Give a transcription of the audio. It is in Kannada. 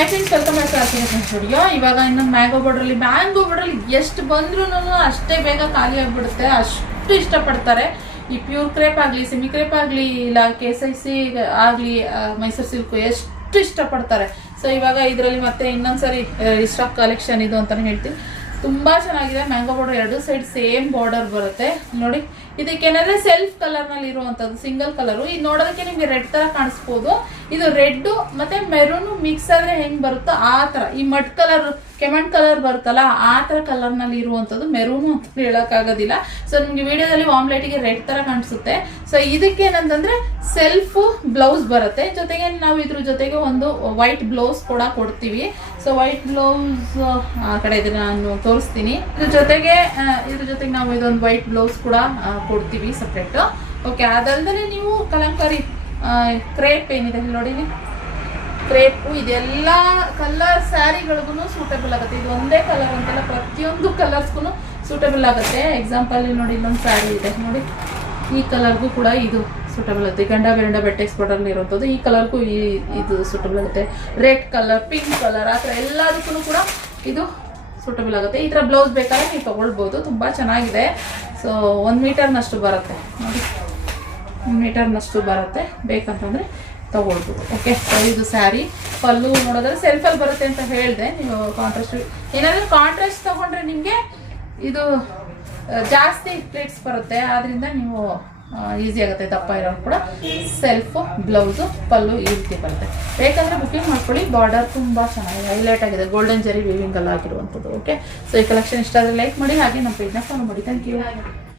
I friends welcome back to ಆರ್ಕಿನ ಸ್ಟುಡಿಯೋ. ಇವಾಗ ಇನ್ನೊಂದು ಮ್ಯಾಂಗೋ ಬಾರ್ಡ್ರಲ್ಲಿ ಎಷ್ಟು ಬಂದ್ರೂ ಅಷ್ಟೇ ಬೇಗ ಖಾಲಿ ಆಗಿಬಿಡುತ್ತೆ. ಅಷ್ಟು ಇಷ್ಟಪಡ್ತಾರೆ. ಈ ಪ್ಯೂರ್ ಕ್ರೇಪ್ ಆಗಲಿ, ಸೆಮಿ ಕ್ರೇಪ್ ಆಗಲಿ, ಇಲ್ಲ KSIC ಆಗಲಿ, ಮೈಸೂರು ಸಿಲ್ಕು ಎಷ್ಟು ಇಷ್ಟಪಡ್ತಾರೆ. ಸೊ ಇವಾಗ ಇದರಲ್ಲಿ ಮತ್ತೆ ಇನ್ನೊಂದ್ಸರಿ ಸ್ಟಾಕ್ ಕಲೆಕ್ಷನ್ ಇದು ಅಂತಲೇ ಹೇಳ್ತೀನಿ. ತುಂಬ ಚೆನ್ನಾಗಿದೆ. Mango border 2 side same border ಬರುತ್ತೆ ನೋಡಿ. ಇದಕ್ಕೇನಾದ್ರೆ ಸೆಲ್ಫ್ ಕಲರ್ನಲ್ಲಿ ಇರುವಂಥದ್ದು, ಸಿಂಗಲ್ ಕಲರು. ಇದು ನೋಡೋದಕ್ಕೆ ನಿಮಗೆ ರೆಡ್ ಥರ ಕಾಣಿಸ್ಬೋದು. ಇದು ರೆಡ್ ಮತ್ತೆ ಮೆರೂನು ಮಿಕ್ಸ್ ಆದರೆ ಹೆಂಗೆ ಬರುತ್ತೋ ಆ ಥರ, ಈ ಮಡ್ ಕಲರ್, ಕೆಮಂಡ್ ಕಲರ್ ಬರುತ್ತಲ್ಲ ಆ ಥರ ಕಲರ್ನಲ್ಲಿ ಇರುವಂಥದ್ದು. ಮೆರೂನು ಅಂತ ಹೇಳೋಕ್ಕಾಗೋದಿಲ್ಲ. ಸೊ ನಿಮಗೆ ವಿಡಿಯೋದಲ್ಲಿ ವಾಮ್ಲೈಟಿಗೆ ರೆಡ್ ಥರ ಕಾಣಿಸುತ್ತೆ. ಸೊ ಇದಕ್ಕೇನಂತಂದರೆ ಸೆಲ್ಫು ಬ್ಲೌಸ್ ಬರುತ್ತೆ. ಜೊತೆಗೆ ನಾವು ಇದ್ರ ಜೊತೆಗೆ ಒಂದು ವೈಟ್ ಬ್ಲೌಸ್ ಕೂಡ ಕೊಡ್ತೀವಿ. ಸೊ ವೈಟ್ ಬ್ಲೌಸ್ ಆ ಕಡೆ ಇದನ್ನ ನಾನು ತೋರಿಸ್ತೀನಿ. ಇದ್ರ ಜೊತೆಗೆ ನಾವು ಇದೊಂದು ವೈಟ್ ಬ್ಲೌಸ್ ಕೂಡ ಕೊಡ್ತೀವಿ ಸಪ್ರೇಟ್. ಓಕೆ, ಅದಲ್ಲದೆ ನೀವು ಕಲಂಕಾರಿ ಕ್ರೇಪ್ ಏನಿದೆ ನೋಡಿ, ಕ್ರೇಪು ಇದೆಲ್ಲ ಕಲರ್ ಸ್ಯಾರಿಗಳಿಗೂ ಸೂಟಬಲ್ ಆಗುತ್ತೆ. ಇದು ಒಂದೇ ಕಲರ್ ಅಂತೆಲ್ಲ, ಪ್ರತಿಯೊಂದು ಕಲರ್ಸ್ಗೂ ಸೂಟಬಲ್ ಆಗುತ್ತೆ. ಎಕ್ಸಾಂಪಲ್ ನೋಡಿ, ಇಲ್ಲೊಂದು ಸ್ಯಾರಿ ಇದೆ ನೋಡಿ, ಈ ಕಲರ್ಗೂ ಕೂಡ ಇದು ಸೂಟಬಲ್ ಆಗುತ್ತೆ. ಗಂಡ ಬೆರಂಡ ಬೆಟ್ಟ ಎಕ್ಸ್ಪೋರ್ಟಲ್ಲಿ ಇರುವಂಥದ್ದು. ಈ ಕಲರ್ಗೂ ಇದು ಸೂಟಬಲ್ ಆಗುತ್ತೆ. ರೆಡ್ ಕಲರ್, ಪಿಂಕ್ ಕಲರ್, ಆ ಥರ ಎಲ್ಲದಕ್ಕೂ ಕೂಡ ಇದು ಸೂಟಬಲ್ ಆಗುತ್ತೆ. ಈ ಥರ ಬ್ಲೌಸ್ ಬೇಕಾದ್ರೆ ನೀವು ತೊಗೊಳ್ಬೋದು. ತುಂಬ ಚೆನ್ನಾಗಿದೆ. ಸೊ 1 ಮೀಟರ್ನಷ್ಟು ಬರುತ್ತೆ ನೋಡಿ, 1 ಮೀಟರ್ನಷ್ಟು ಬರುತ್ತೆ. ಬೇಕಂತಂದರೆ ತೊಗೊಳ್ಬೋದು. ಓಕೆ, ಇದು ಸ್ಯಾರಿ. ಪಲ್ಲು ನೋಡೋದ್ರೆ ಸೆಲ್ಫಲ್ಲಿ ಬರುತ್ತೆ ಅಂತ ಹೇಳಿದೆ. ನೀವು ಕಾಂಟ್ರಾಸ್ಟ್ ಏನಾದರೂ ಕಾಂಟ್ರಾಸ್ಟ್ ತೊಗೊಂಡ್ರೆ ನಿಮಗೆ ಇದು ಜಾಸ್ತಿ ಪ್ಲೇಟ್ಸ್ ಬರುತ್ತೆ. ಆದ್ದರಿಂದ ನೀವು ಈಸಿ ಆಗುತ್ತೆ. ದಪ್ಪ ಇರೋರು ಕೂಡ ಸೆಲ್ಫು, ಬ್ಲೌಸು, ಪಲ್ಲು ಈ ರೀತಿ ಬರುತ್ತೆ. ಬೇಕಂದರೆ ಬುಕಿಂಗ್ ಮಾಡ್ಕೊಳ್ಳಿ. ಬಾರ್ಡರ್ ತುಂಬ ಚೆನ್ನಾಗಿದೆ, ಹೈಲೈಟ್ ಆಗಿದೆ. ಗೋಲ್ಡನ್ ಜರಿ ವೀವಿಂಗ್ ಎಲ್ಲ ಆಗಿರುವಂಥದ್ದು. ಓಕೆ, ಸೊ ಈ ಕಲೆಕ್ಷನ್ ಇಷ್ಟ ಆದರೆ ಲೈಕ್ ಮಾಡಿ, ಹಾಗೆ ನಮ್ಮ ಪೇಜ್ನ ಫಾಲೋ ಮಾಡಿ. Thank you.